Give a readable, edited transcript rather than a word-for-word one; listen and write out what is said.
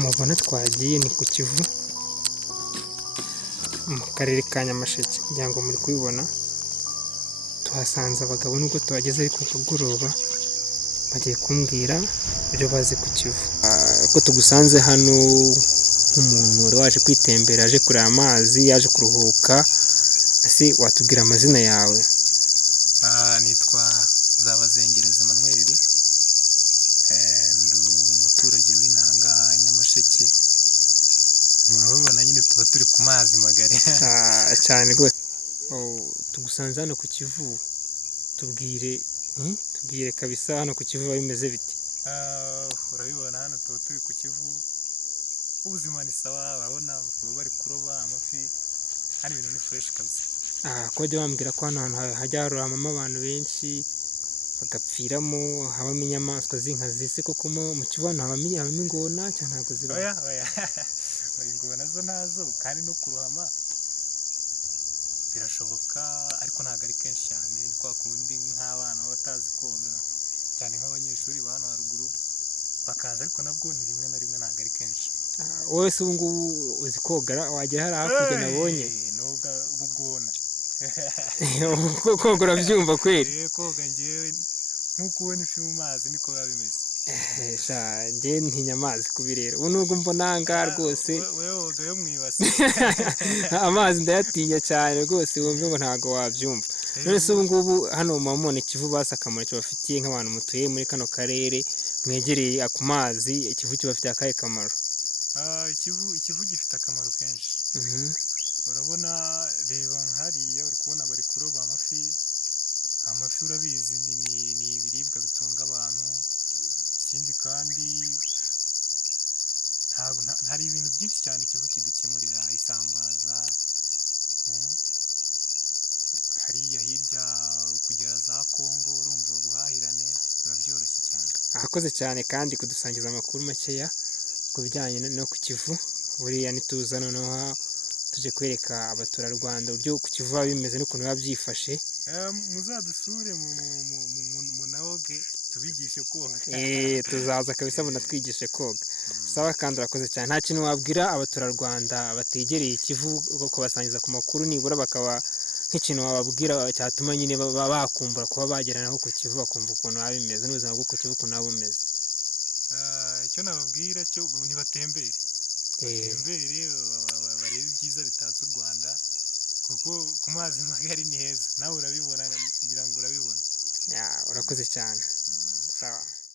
Mubona twagiye ni ku Kivu mu karere ka Nyamasheke, ngira ngo muri kubibona, tuhasanze abagabo nubwo tuhageze ariko ku kagoroba bagiye kumbwira ibyo bazi ku Kivu. Ko tugusanze hano nk'umuntu wari waje kwitembera, aje kureba amazi, yaje kuruhuka, ese watubwira amazina yawe? Nitwa Nzabazengereza Emmanuel, ndi umuturage w'inanga Nyamasheke. Murabibona nyine tuba turi ku mazi magari. Cyane rwose. Tugusanze hano ku Kivu, tubwire kabisa hano ku Kivu biba bimeze bite? Urabibona hano tuba turi ku Kivu, ubuzima ni sawa, urabona bari kuroba amafi, hano ibintu ni fresh kabisa. Ko bajya bambwira ko hano hantu hajya harohamamo abantu benshi bagapfiramo, habamo inyamaswa z'inkazi. Se koko mu Kivu hano habamo ingona cyangwa ntabwo zibamo? Oya ingona zo ntazo, kandi no kurohama birashoboka ariko ntabwo ari kenshi cyane. Ni kwa kundi nk'abana baba batazi koga, cyane nk'abanyeshuri ba hano haruguru bakaza, ariko nabwo ni rimwe na rimwe, ntabwo ari kenshi. Wowe se ubu ngubu uzi kogara? wagera hari hakurya nabonye noga bugona. koga urabyumva kweli? Koga njyewe nk'uko ubona ifi mu mazi niko biba bimeze. Njye ntinya amazi kubireba, ubu nubwo mbona aha ngaha rwose wowe woga yo mu ibase. amazi ndayatinya cyane rwose, wumve ngo ntabwo wabyumva. None se ubu ngubu hano mubona Kivu basi akamaro kibafitiye nk'abantu mutuye muri kano karere mwegereye ku mazi, Kivu kibafitiye akahe kamaro? Ikivu gifite akamaro kenshi. Urabona, reba nk'hariya uri kubona bari kuroba amafi. Amafi urabizi ni ibiribwa bitunga abantu. Ikindi kandi hari ibintu byinshi cyane Kivu kidukemurira, isambaza, hariya hirya kugera za Kongo, urumva ubuhahirane biba byoroshye cyane. Ahakoze cyane kandi kudusangiza amakuru makeya ku bijyanye no ku Kivu. Buriya nituza noneho tuje kwereka abaturarwanda uburyo ku Kivu biba bimeze n'ukuntu biba byifashe. Muzadusure munawoge tubigishe koga. Tuzaza kabisa munatwigishe koga. Sawa, kandi urakoze cyane. Nta kintu wabwira abaturarwanda bategereye Kivu kubasangiza ku makuru, nibura bakaba nk'ikintu wababwira cyatuma nyine bakumbura kuba bagera naho ku Kivu, bakumva ukuntu biba bimeze n'ubuzima bwo ku Kivu ukuntu buba bumeze? Icyo nababwira cyo nibatembere, barebe ibyiza bitatse u Rwanda, kuko ku mazi magari ni heza. Nawe urabibona, ngira ngo urabibona. Urakoze cyane. Sawa.